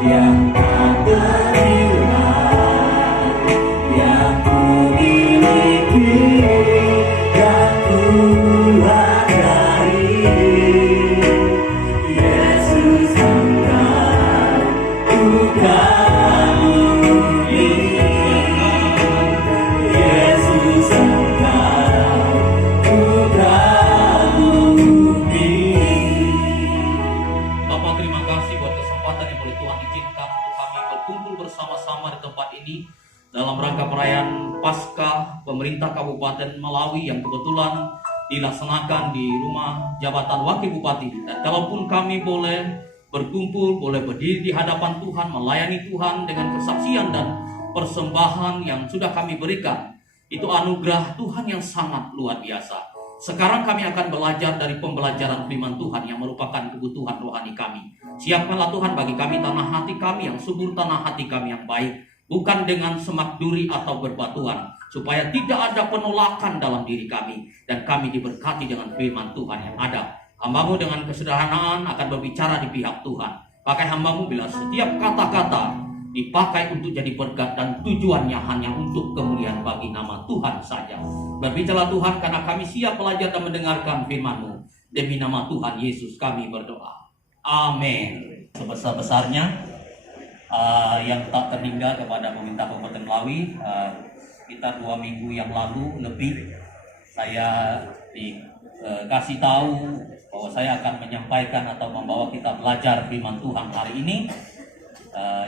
yang tak ternilai, yang ku miliki dan ku hargai. Yesus engkau ku kagumi, Yesus engkau ku kagumi. Bapak, terima kasih buat kesempatan yang boleh Tuhan izinkan untuk kami berkumpul bersama-sama di tempat ini dalam rangka perayaan Paskah pemerintah Kabupaten Melawi yang kebetulan dilaksanakan di rumah jabatan Wakil Bupati. Dan kalaupun kami boleh berkumpul, boleh berdiri di hadapan Tuhan, melayani Tuhan dengan kesaksian dan persembahan yang sudah kami berikan, itu anugerah Tuhan yang sangat luar biasa. Sekarang kami akan belajar dari pembelajaran firman Tuhan yang merupakan kebutuhan rohani kami. Siapkanlah Tuhan bagi kami tanah hati kami yang subur, tanah hati kami yang baik, bukan dengan semak duri atau berbatuan, supaya tidak ada penolakan dalam diri kami, dan kami diberkati dengan firman Tuhan yang ada. Hambamu dengan kesederhanaan akan berbicara di pihak Tuhan. Pakai hambamu bila setiap kata-kata dipakai untuk jadi berkat dan tujuannya hanya untuk kemuliaan bagi nama Tuhan saja. Berbicara Tuhan, karena kami siap belajar dan mendengarkan firman-Mu. Demi nama Tuhan Yesus kami berdoa. Amin. Sebesar-besarnya yang tak terhingga kepada pemerintah Kabupaten Melawi. Kita 2 minggu yang lalu lebih saya dikasih tahu bahwa saya akan menyampaikan atau membawa kita belajar firman Tuhan hari ini.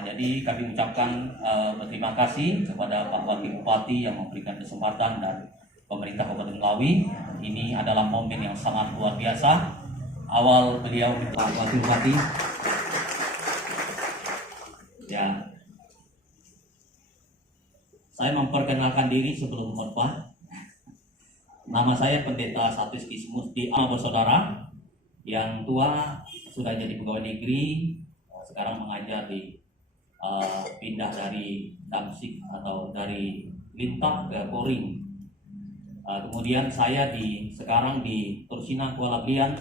Jadi kami ucapkan berterima kasih kepada Pak Wakil Bupati yang memberikan kesempatan dan pemerintah Kabupaten Melawi. Ini adalah momen yang sangat luar biasa. Awal beliau Pak Wakil Bupati, ya, saya memperkenalkan diri sebelum khotbah. Nama saya Pendeta Satis Kismus di Ama Bersaudara. Yang tua sudah jadi pegawai negeri, sekarang mengajar di pindah dari Damsik atau dari Lintah ke Koring. Kemudian saya sekarang di Tursina Kuala Brian,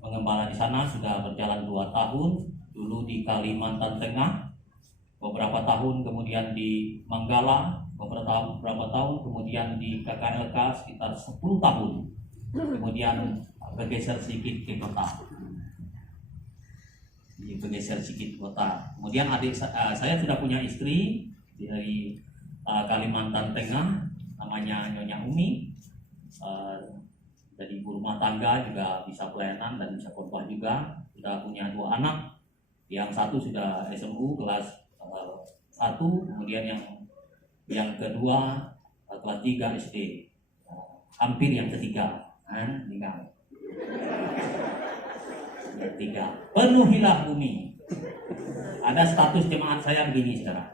mengembala di sana sudah berjalan 2 tahun. Dulu di Kalimantan Tengah beberapa tahun, kemudian di Manggala beberapa tahun, kemudian di KKLK sekitar 10 tahun, kemudian bergeser sedikit ke kota. Kemudian adik saya sudah punya istri dari Kalimantan Tengah, namanya Nyonya Umi. Jadi ibu rumah tangga, juga bisa pelayanan dan bisa khotbah juga. Sudah punya 2 anak, yang satu sudah SMU kelas 1, kemudian yang kedua kelas 3 SD, hampir yang ketiga, tinggal. Ketiga, penuhilah bumi. Ada status jemaat saya begini sekarang.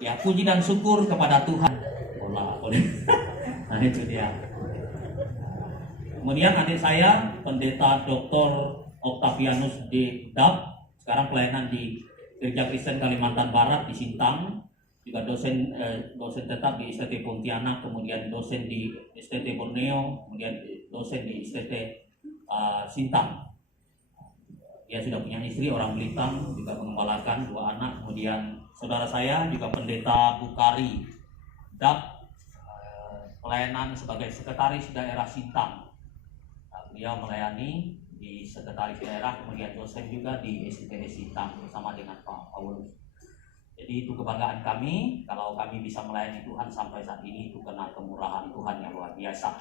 Ya, puji dan syukur kepada Tuhan. Boleh. Nah, itu dia. Kemudian adik saya, Pendeta Dr. Octavianus D. Dab, sekarang pelayanan di Gereja Kristen Kalimantan Barat di Sintang, juga dosen tetap di STT Pontianak, kemudian dosen di STT Borneo, kemudian dosen di STT Sintang. Dia sudah punya istri orang Belitung, juga mengembalakan 2 anak. Kemudian saudara saya juga Pendeta Bukari Dab, pelayanan sebagai sekretaris daerah Sintang. Beliau melayani di sekretaris daerah, kemudian dosen juga di STPS Sintang bersama dengan Pak Paulus. Jadi itu kebanggaan kami kalau kami bisa melayani Tuhan sampai saat ini, itu karena kemurahan Tuhan yang luar biasa.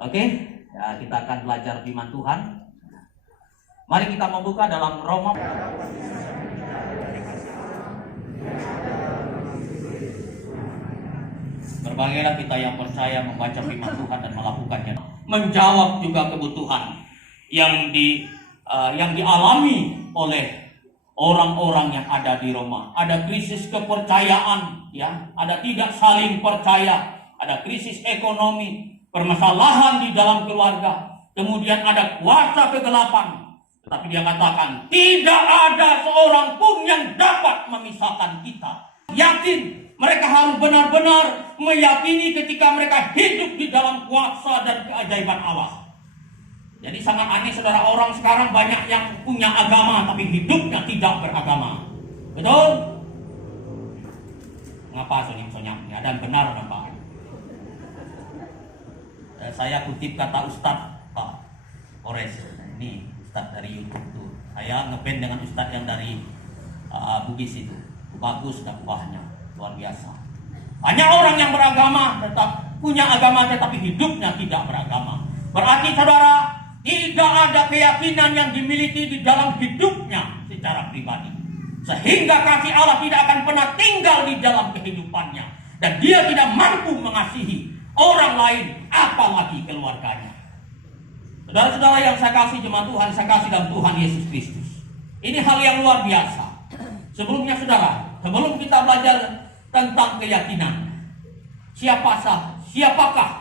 Oke, ya, kita akan belajar firman Tuhan. Mari kita membuka dalam Roma. Berbagailah kita yang percaya membaca firman Tuhan dan melakukannya. Menjawab juga kebutuhan yang dialami oleh orang-orang yang ada di Roma. Ada krisis kepercayaan, ya, ada tidak saling percaya, ada krisis ekonomi, permasalahan di dalam keluarga, kemudian ada kuasa kegelapan. Tapi dia katakan, tidak ada seorang pun yang dapat memisahkan kita. Yakin, mereka harus benar-benar meyakini ketika mereka hidup di dalam kuasa dan keajaiban Allah. Jadi sangat aneh saudara, orang sekarang banyak yang punya agama tapi hidupnya tidak tidak beragama. Betul? Ngapa sonyam-sonyam? Ada yang benar nampak? Saya kutip kata Ustadz Pak Ores. Ini Ustadz dari YouTube tuh. Saya ngeband dengan Ustadz yang dari Bugis itu. Bagus dakwahnya, luar biasa. Hanya orang yang beragama tetap punya agama tetapi hidupnya tidak beragama. Berarti saudara, tidak ada keyakinan yang dimiliki di dalam hidupnya secara pribadi. Sehingga kasih Allah tidak akan pernah tinggal di dalam kehidupannya. Dan dia tidak mampu mengasihi orang lain, apalagi keluarganya. Saudara-saudara yang saya kasih jemaat Tuhan, saya kasih dalam Tuhan Yesus Kristus. Ini hal yang luar biasa. Sebelumnya saudara, sebelum kita belajar tentang keyakinan, siapakah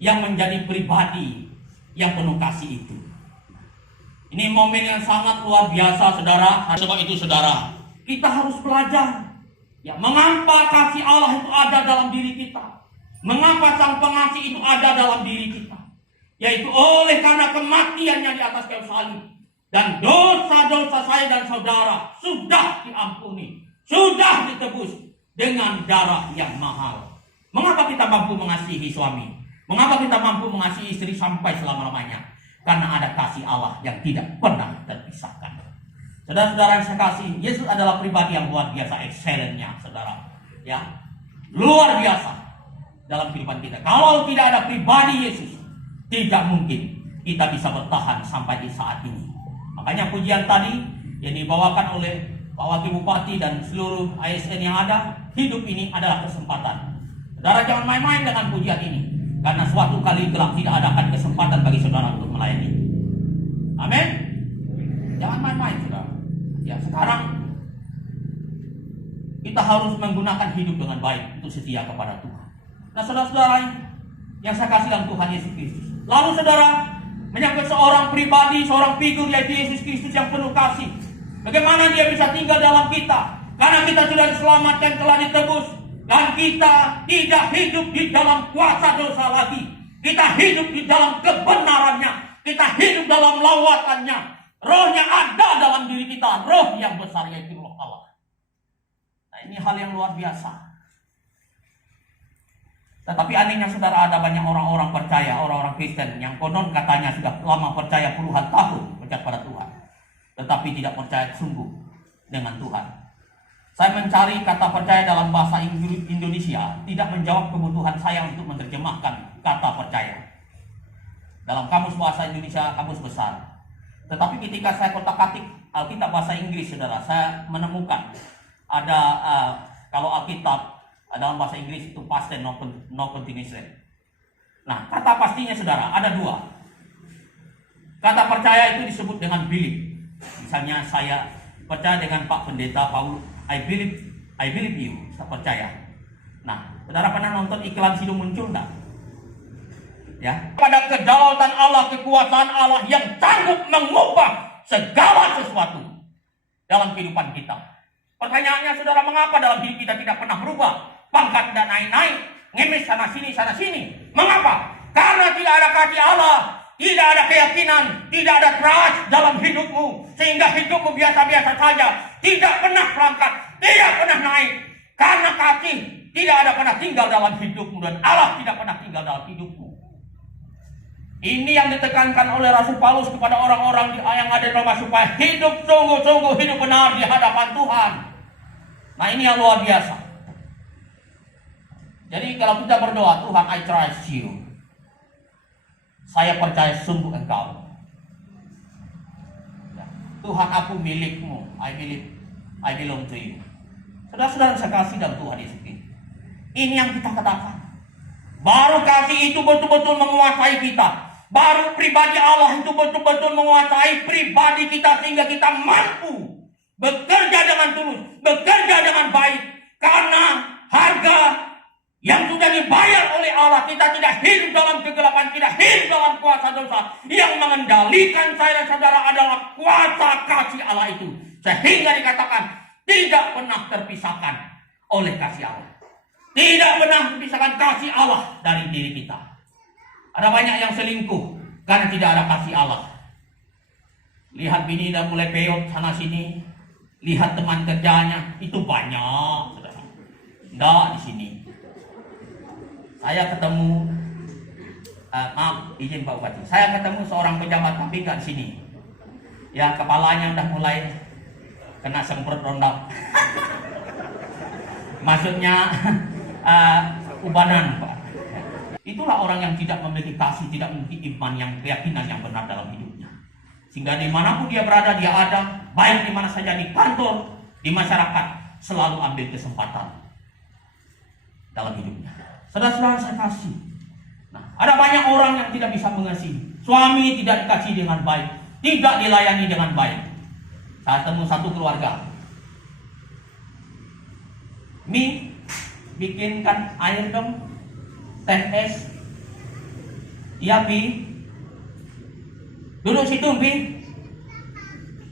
yang menjadi pribadi yang penuh kasih itu? Ini momen yang sangat luar biasa saudara. Sebab itu saudara, kita harus belajar ya, mengapa kasih Allah itu ada dalam diri kita, mengapa Sang Pengasih itu ada dalam diri kita, yaitu oleh karena kematiannya di atas kayu salib. Dan dosa-dosa saya dan saudara sudah diampuni, sudah ditebus dengan darah yang mahal. Mengapa kita mampu mengasihi suami? Mengapa kita mampu mengasihi istri sampai selama-lamanya? Karena ada kasih Allah yang tidak pernah terpisahkan. Saudara-saudara yang saya kasih, Yesus adalah pribadi yang luar biasa, excellennya, saudara. Ya, luar biasa dalam kehidupan kita. Kalau tidak ada pribadi Yesus, tidak mungkin kita bisa bertahan sampai di saat ini. Makanya pujian tadi yang dibawakan oleh Pak Wakil Bupati dan seluruh ASN yang ada, hidup ini adalah kesempatan. Saudara jangan main-main dengan pujian ini, karena suatu kali kelak tidak ada akan kesempatan bagi saudara untuk melayani. Amin. Jangan main-main saudara. Ya sekarang kita harus menggunakan hidup dengan baik untuk setia kepada Tuhan. Nah saudara-saudara yang saya kasih dalam Tuhan Yesus Kristus. Lalu saudara menyangkut seorang pribadi, seorang figur yaitu Yesus Kristus yang penuh kasih. Bagaimana dia bisa tinggal dalam kita? Karena kita sudah diselamatkan, telah ditebus. Dan kita tidak hidup di dalam kuasa dosa lagi. Kita hidup di dalam kebenarannya. Kita hidup dalam lawatannya. Rohnya ada dalam diri kita. Roh yang besar yaitu Roh Allah. Nah ini hal yang luar biasa. Tetapi anehnya saudara, ada banyak orang-orang percaya, orang-orang Kristen yang konon katanya sudah lama percaya puluhan tahun percaya pada Tuhan, tetapi tidak percaya sungguh dengan Tuhan. Saya mencari kata percaya dalam bahasa Indonesia, tidak menjawab kebutuhan saya untuk menerjemahkan kata percaya dalam kamus bahasa Indonesia, kamus besar. Tetapi ketika saya kotak-katik Alkitab bahasa Inggris, saudara, saya menemukan ada kalau Alkitab dalam bahasa Inggris itu past tense, no continuous. Nah, kata pastinya saudara ada dua. Kata percaya itu disebut dengan believe. Misalnya saya percaya dengan Pak Pendeta Paul, I believe you, saya percaya. Nah, saudara pernah nonton iklan Sido Muncul enggak? Ya, pada kedaulatan Allah, kekuasaan Allah yang sanggup mengubah segala sesuatu dalam kehidupan kita. Pertanyaannya saudara, mengapa dalam diri kita tidak pernah berubah? Pangkat tidak naik-naik, ngemis sana sini. Mengapa? Karena tidak ada kasih Allah, tidak ada keyakinan, tidak ada trust dalam hidupmu, sehingga hidupmu biasa-biasa saja, tidak pernah berangkat, tidak pernah naik. Karena kasih tidak ada pernah tinggal dalam hidupmu dan Allah tidak pernah tinggal dalam hidupmu. Ini yang ditekankan oleh Rasul Paulus kepada orang-orang yang ada di Roma supaya hidup sungguh-sungguh, hidup benar di hadapan Tuhan. Nah ini yang luar biasa. Jadi kalau kita berdoa, Tuhan, I trust you. Saya percaya sungguh Engkau. Ya. Tuhan, aku milikmu. I belong to you. Saudara-saudara saya kasih dalam Tuhan Yesus Kristus. Ini yang kita katakan. Baru kasih itu betul-betul menguasai kita. Baru pribadi Allah itu betul-betul menguasai pribadi kita sehingga kita mampu bekerja dengan tulus, bekerja dengan baik. Karena harga yang sudah dibayar oleh Allah, kita tidak hidup dalam kegelapan, tidak hidup dalam kuasa dosa. Yang mengendalikan saya dan saudara adalah kuasa kasih Allah itu. Sehingga dikatakan tidak pernah terpisahkan oleh kasih Allah. Tidak pernah terpisahkan kasih Allah dari diri kita. Ada banyak yang selingkuh karena tidak ada kasih Allah. Lihat bini dan mulai peyot sana sini, lihat teman kerjanya itu banyak, saudara. Enggak di sini. Saya ketemu, maaf izin Pak Bupati, saya ketemu seorang pejabat tapi nggak di sini. Ya kepalanya udah mulai kena semprot Roundup. Maksudnya ubanan, Pak. Itulah orang yang tidak memiliki kasih, tidak memiliki iman yang keyakinan yang benar dalam hidupnya. Sehingga dimanapun dia berada, dia ada, baik di mana saja, di kantor, di masyarakat, selalu ambil kesempatan dalam hidupnya. Saudara-saudara saya kasih. Nah, ada banyak orang yang tidak bisa mengasihi. Suami tidak dikasih dengan baik, tidak dilayani dengan baik. Saya temu satu keluarga. Mi, bikinkan air dong, teh es. Iya, Pi. Duduk situ, Pi.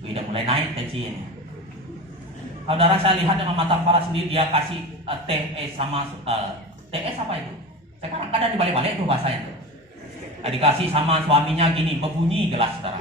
Udah mulai naik tensinya. Saudara, saya lihat dengan mata kepala sendiri, dia kasih teh es sama teh es apa itu? Sekarang kadang dibalik-balik tuh bahasanya tuh. Nah, dikasih sama suaminya gini, berbunyi gelas, saudara.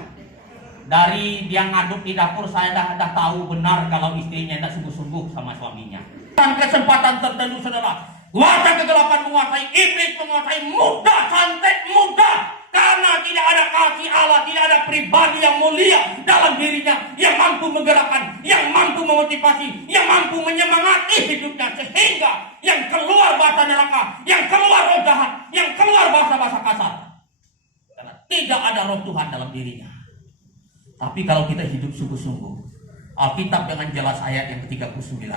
Dari dia ngaduk di dapur, saya dah tahu benar kalau istrinya tidak sungguh-sungguh sama suaminya. Dan kesempatan tertentu, saudara, kuasa kegelapan menguasai, iblis menguasai, mudah, santet mudah. Karena tidak ada kasih Allah, tidak ada pribadi yang mulia dalam dirinya, yang mampu menggerakkan, yang mampu memotivasi, yang mampu menyemangati hidupnya, sehingga yang keluar bahasa neraka, yang keluar roh jahat, yang keluar bahasa-bahasa kasar. Karena tidak ada roh Tuhan dalam dirinya. Tapi kalau kita hidup sungguh-sungguh, Alkitab dengan jelas ayat yang ke-39,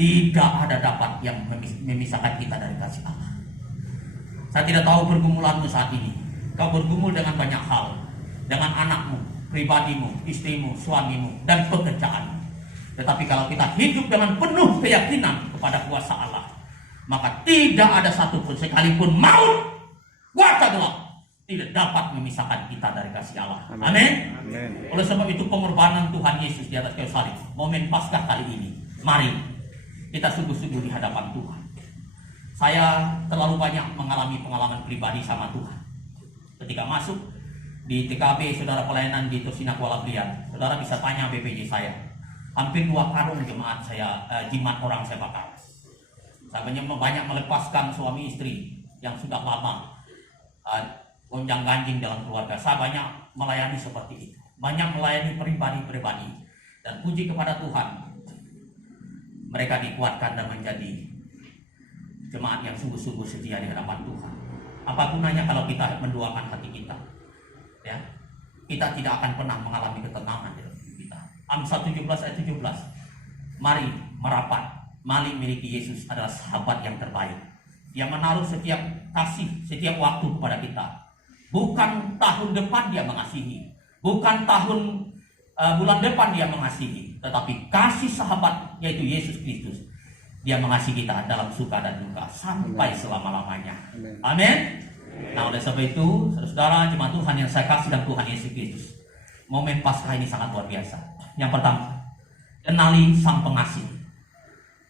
tidak ada dapat yang memisahkan kita dari kasih Allah. Saya tidak tahu pergumulanmu saat ini. Kau bergumul dengan banyak hal, dengan anakmu, pribadimu, istrimu, suamimu, dan pekerjaanmu. Tetapi kalau kita hidup dengan penuh keyakinan kepada kuasa Allah, maka tidak ada satupun sekalipun maut, kuasa gelap, tidak dapat memisahkan kita dari kasih Allah. Amin. Oleh sebab itu pengorbanan Tuhan Yesus di atas kayu salib, momen Paskah kali ini, mari kita sungguh-sungguh di hadapan Tuhan. Saya terlalu banyak mengalami pengalaman pribadi sama Tuhan. Ketika masuk di TKB saudara pelayanan di Tosina Kuala Blian, saudara bisa tanya BPJ saya. Hampir 2 karung jemaat saya, jimat orang saya bakar. Saya banyak melepaskan suami istri yang sudah lama gonjang ganjing dalam keluarga. Saya banyak melayani seperti itu. Banyak melayani pribadi-pribadi. Dan puji kepada Tuhan, mereka dikuatkan dan menjadi jemaat yang sungguh-sungguh setia di hadapan Tuhan. Apa gunanya kalau kita mendoakan hati kita? Ya, kita tidak akan pernah mengalami ketenangan di dalam hidup kita. Amsal 17 ayat 17. Mari merapat, mari miliki Yesus adalah sahabat yang terbaik. Dia menaruh setiap kasih, setiap waktu kepada kita. Bukan tahun depan dia mengasihi, bukan bulan depan dia mengasihi, tetapi kasih sahabat yaitu Yesus Kristus. Dia mengasihi kita dalam suka dan duka sampai selama-lamanya. Amin. Nah, oleh sebab itu, saudara jemaat Tuhan yang saya kasih dan Tuhan Yesus Kristus, momen Paskah ini sangat luar biasa. Yang pertama, kenali sang pengasih.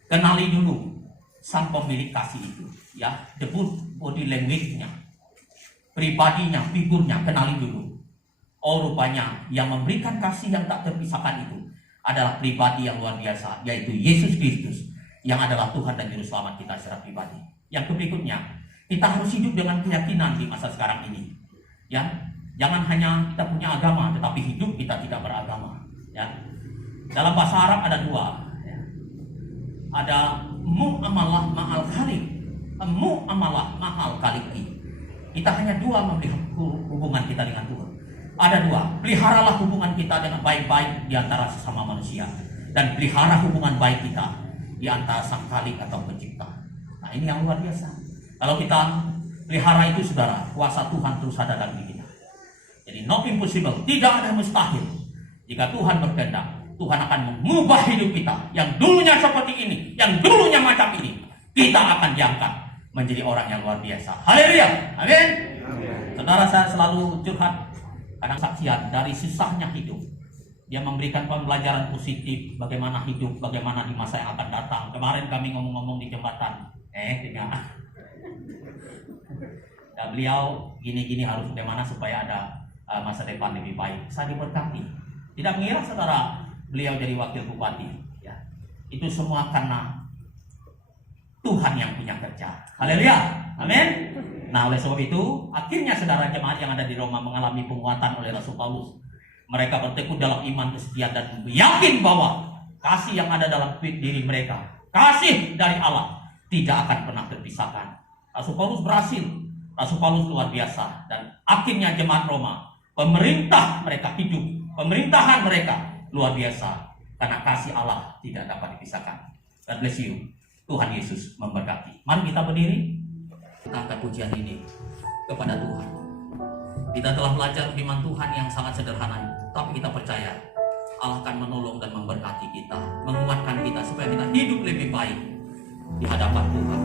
Kenali dulu sang pemilik kasih itu, ya, debut body language-nya, pribadinya, figurnya, kenali dulu. Oh, rupanya yang memberikan kasih yang tak terpisahkan itu adalah pribadi yang luar biasa, yaitu Yesus Kristus, yang adalah Tuhan dan Juru Selamat kita secara pribadi. Yang berikutnya, kita harus hidup dengan keyakinan di masa sekarang ini. Ya, jangan hanya kita punya agama, tetapi hidup kita tidak beragama. Ya, dalam bahasa Arab ada 2. Ya. Ada mu'amalah ma'al khaliq, mu'amalah ma'al khaliqi. Kita hanya 2 melihat hubungan kita dengan Tuhan. Ada 2, peliharalah hubungan kita dengan baik-baik di antara sesama manusia, dan pelihara hubungan baik kita di antara sang khalik atau pencipta. Nah, ini yang luar biasa. Kalau kita pelihara itu, saudara, kuasa Tuhan terus ada dalam diri kita. Jadi not impossible, tidak ada mustahil. Jika Tuhan berkehendak, Tuhan akan mengubah hidup kita yang dulunya seperti ini, yang dulunya macam ini. Kita akan diangkat menjadi orang yang luar biasa. Haleluya. Amin. Saudara, saya selalu curhat karena saksian dari susahnya hidup. Dia memberikan pembelajaran positif bagaimana hidup, bagaimana di masa yang akan datang. Kemarin kami ngomong-ngomong di jembatan. Tinggal. Ya, beliau gini-gini harus bagaimana supaya ada masa depan lebih baik. Saya diberkati. Tidak mengira, saudara, beliau jadi wakil bupati. Ya. Itu semua karena Tuhan yang punya kerja. Haleluya. Amin. Nah, oleh sebab itu, akhirnya saudara jemaat yang ada di Roma mengalami penguatan oleh Rasul Paulus. Mereka bertekun dalam iman, kesetiaan, dan yakin bahwa kasih yang ada dalam diri mereka, kasih dari Allah, tidak akan pernah terpisahkan. Rasul Paulus berhasil. Rasul Paulus luar biasa. Dan akhirnya jemaat Roma, pemerintah mereka hidup, pemerintahan mereka luar biasa. Karena kasih Allah tidak dapat dipisahkan. God bless you. Tuhan Yesus memberkati. Mari kita berdiri. Kita angkat pujian ini kepada Tuhan. Kita telah belajar firman Tuhan yang sangat sederhana, tapi kita percaya Allah akan menolong dan memberkati kita, menguatkan kita supaya kita hidup lebih baik di hadapan Tuhan.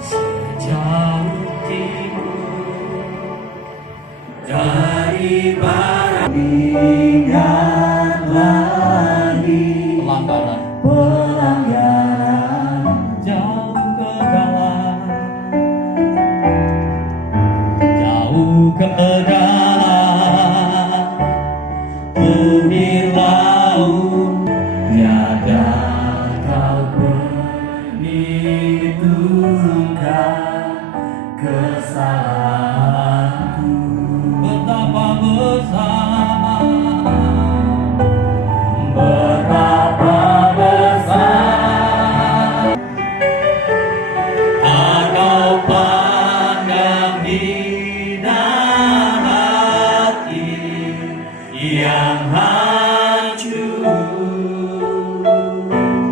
Sejauh timur dari barat, ingat lagi pelanggaran pelanggaran jauh ke dalam, jauh ke dalam bibir laut, tiada kau perhitungkan kesalahanku. betapa besar, Betapa besar Engkau pandang hina hati yang hancur.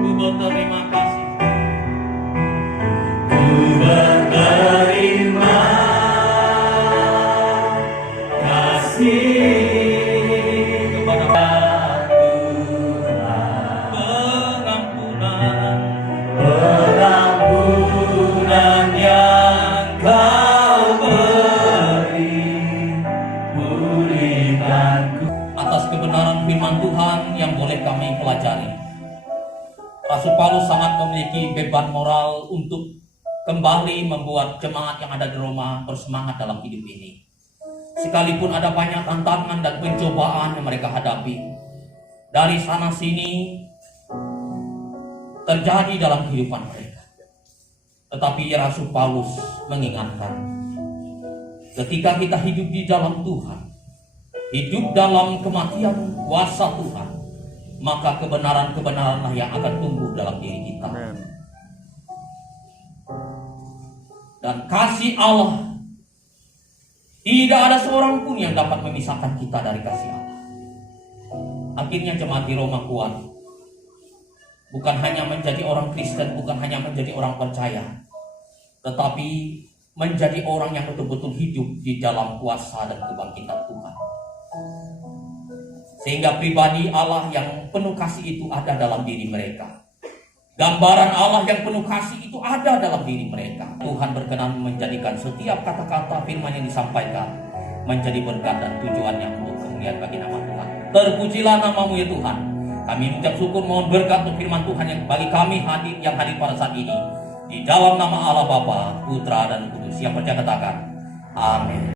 ku berterima kasih. Ku berterima kasih Kepada Tuhan, pengampunan pengampunan yang Kau beri, pulihkanku. atas kebenaran firman Tuhan yang boleh kami pelajari. Rasul Paulus sangat memiliki beban moral untuk kembali membuat jemaat yang ada di Roma bersemangat dalam hidup ini. Sekalipun ada banyak tantangan dan pencobaan yang mereka hadapi, dari sana sini terjadi dalam kehidupan mereka. Tetapi Rasul Paulus mengingatkan, ketika kita hidup di dalam Tuhan, hidup dalam kematian kuasa Tuhan, maka kebenaran-kebenaranlah yang akan tumbuh dalam diri kita. Dan kasih Allah, tidak ada seorang pun yang dapat memisahkan kita dari kasih Allah. Akhirnya jemaat di Roma kuat. Bukan hanya menjadi orang Kristen, bukan hanya menjadi orang percaya, tetapi menjadi orang yang betul-betul hidup di dalam kuasa dan kebangkitan Tuhan. Sehingga pribadi Allah yang penuh kasih itu ada dalam diri mereka. Gambaran Allah yang penuh kasih itu ada dalam diri mereka. Tuhan berkenan menjadikan setiap kata-kata firman yang disampaikan menjadi berkat dan tujuannya untuk kemuliaan bagi nama Tuhan. Terpujilah namamu ya Tuhan. Kami mengucap syukur, mohon berkat untuk firman Tuhan yang bagi kami yang hadir pada saat ini. Di dalam nama Allah Bapa, Putra dan Kudus. Yang percaya katakan, amin.